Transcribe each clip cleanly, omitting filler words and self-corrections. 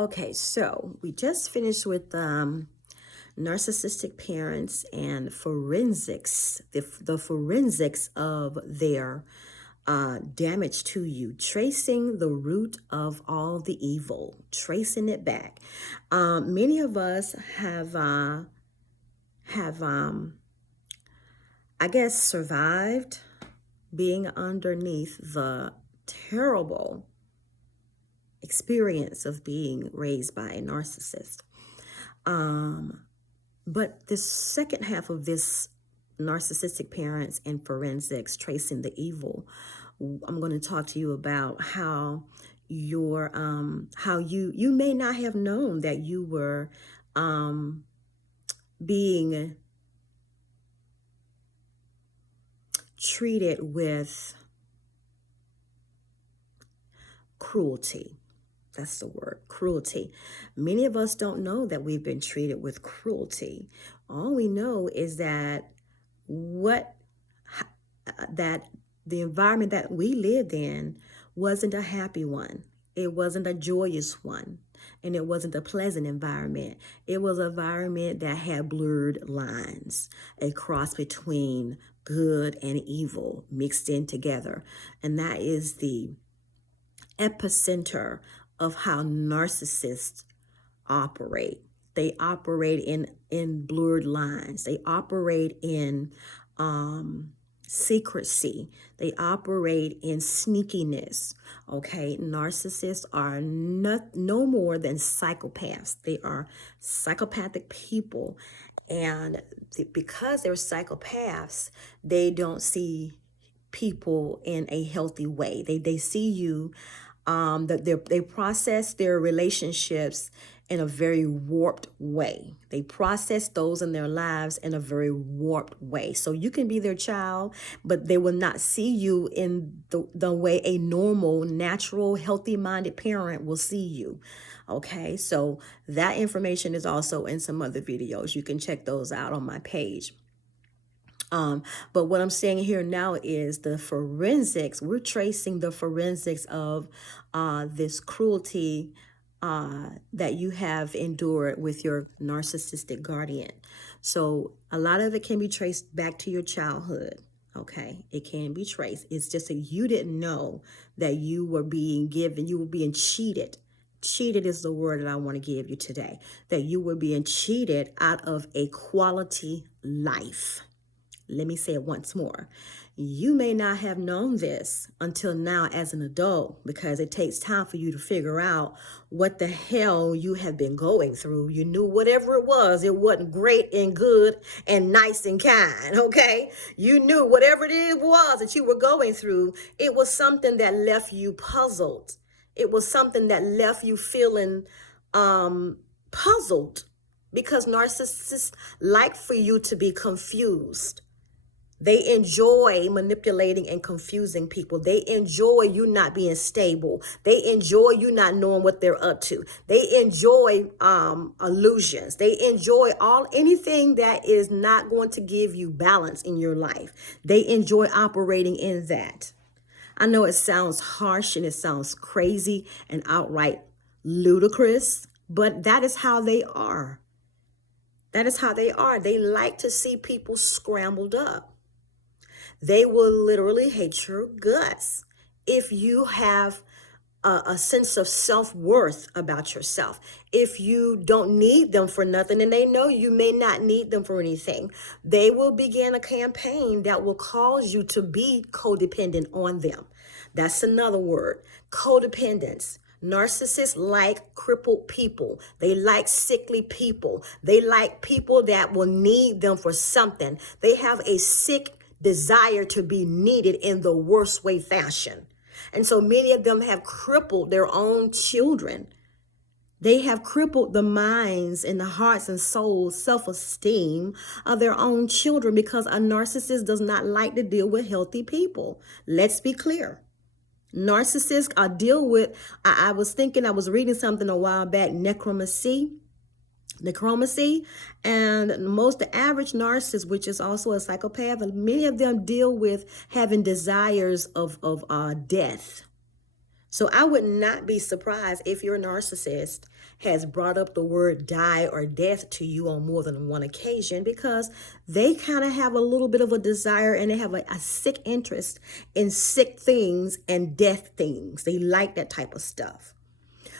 Okay, so we just finished with narcissistic parents and forensics, the forensics of their damage to you, tracing the root of all the evil, tracing it back. Many of us have I guess survived being underneath the terrible experience of being raised by a narcissist. But the second half of this narcissistic parents and forensics tracing the evil, I'm going to talk to you about how you may not have known that you were being treated with cruelty. That's the word, cruelty. Many of us don't know that we've been treated with cruelty. All we know is that that the environment that we lived in wasn't a happy one. It wasn't a joyous one. And it wasn't a pleasant environment. It was an environment that had blurred lines, a cross between good and evil mixed in together. And that is the epicenter of how narcissists operate. They operate in blurred lines. They operate in secrecy. They operate in sneakiness. Okay, narcissists are no more than psychopaths. They are psychopathic people, and because they're psychopaths, they don't see people in a healthy way. They see you that they process their relationships in a very warped way. They process those in their lives in a very warped way. So you can be their child, but they will not see you in the way a normal, natural, healthy-minded parent will see you. Okay, so that information is also in some other videos. You can check those out on my page. But what I'm saying here now is the forensics. We're tracing the forensics of this cruelty that you have endured with your narcissistic guardian. So a lot of it can be traced back to your childhood. Okay, it can be traced. It's just that you didn't know that you were being given, you were being cheated. Cheated is the word that I want to give you today, that you were being cheated out of a quality life. Let me say it once more. You may not have known this until now as an adult, because it takes time for you to figure out what the hell you have been going through. You knew whatever it wasn't great and good and nice and kind, okay? You knew whatever it was that you were going through, it was something that left you puzzled. It was something that left you feeling puzzled, because narcissists like for you to be confused. They enjoy manipulating and confusing people. They enjoy you not being stable. They enjoy you not knowing what they're up to. They enjoy illusions. They enjoy anything that is not going to give you balance in your life. They enjoy operating in that. I know it sounds harsh and it sounds crazy and outright ludicrous, but that is how they are. That is how they are. They like to see people scrambled up. They will literally hate your guts if you have a sense of self-worth about yourself. If you don't need them for nothing, and they know you may not need them for anything, they will begin a campaign that will cause you to be codependent on them. That's another word, codependence. Narcissists like crippled people. They like sickly people. They like people that will need them for something. They have a sick desire to be needed in the worst way fashion. And so many of them have crippled their own children. They have crippled the minds and the hearts and souls, self-esteem of their own children, because a narcissist does not like to deal with healthy people. Let's be clear. Narcissists deal with, I was reading something a while back, necromancy, and the average narcissist, which is also a psychopath, many of them deal with having desires of death. So I would not be surprised if your narcissist has brought up the word die or death to you on more than one occasion, because they kind of have a little bit of a desire, and they have a sick interest in sick things and death things. They like that type of stuff.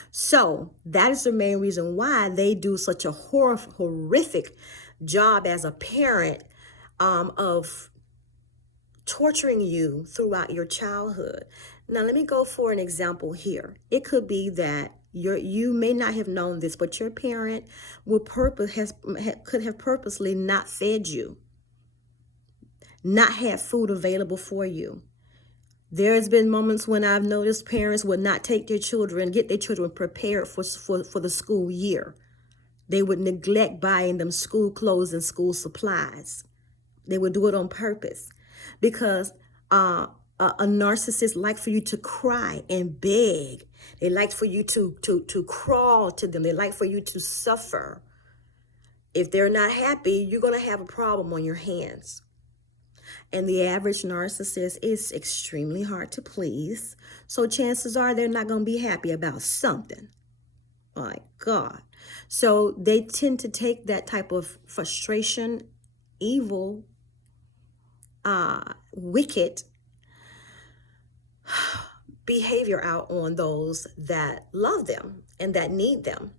So that is the main reason why they do such a horrific job as a parent, of torturing you throughout your childhood. Now, let me go for an example here. It could be that you may not have known this, but your parent could have purposely not fed you, not had food available for you. There has been moments when I've noticed parents would not get their children prepared for the school year. They would neglect buying them school clothes and school supplies. They would do it on purpose, because a narcissist like for you to cry and beg. They like for you to crawl to them. They like for you to suffer. If they're not happy, you're going to have a problem on your hands. And the average narcissist is extremely hard to please. So chances are they're not going to be happy about something. My God. So they tend to take that type of frustration, evil, wicked behavior out on those that love them and that need them.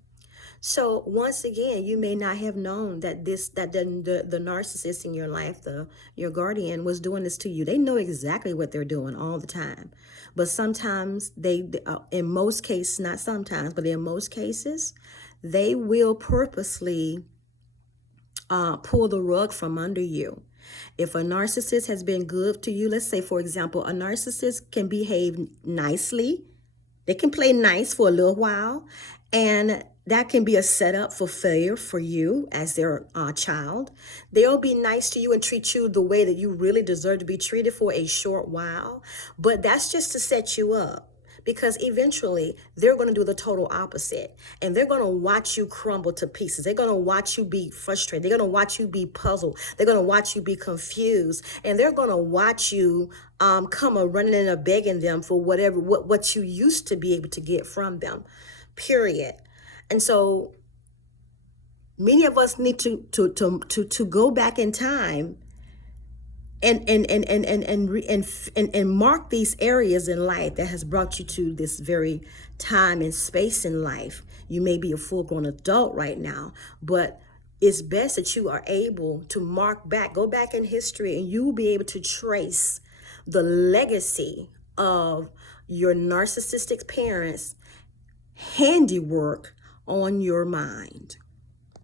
So once again, you may not have known that the narcissist in your life, your guardian, was doing this to you. They know exactly what they're doing all the time. But sometimes in most cases, not sometimes, but in most cases, they will purposely pull the rug from under you. If a narcissist has been good to you, let's say, for example, a narcissist can behave nicely. They can play nice for a little while, and that can be a setup for failure for you as their child. They'll be nice to you and treat you the way that you really deserve to be treated for a short while, but that's just to set you up. Because eventually they're going to do the total opposite, and they're going to watch you crumble to pieces. They're going to watch you be frustrated. They're going to watch you be puzzled. They're going to watch you be confused, and they're going to watch you come a running and begging them for what you used to be able to get from them, period. And so many of us need to go back in time and mark these areas in life that has brought you to this very time and space in life. You may be a full-grown adult right now, but it's best that you are able to mark back, go back in history, and you will be able to trace the legacy of your narcissistic parents' handiwork on your mind.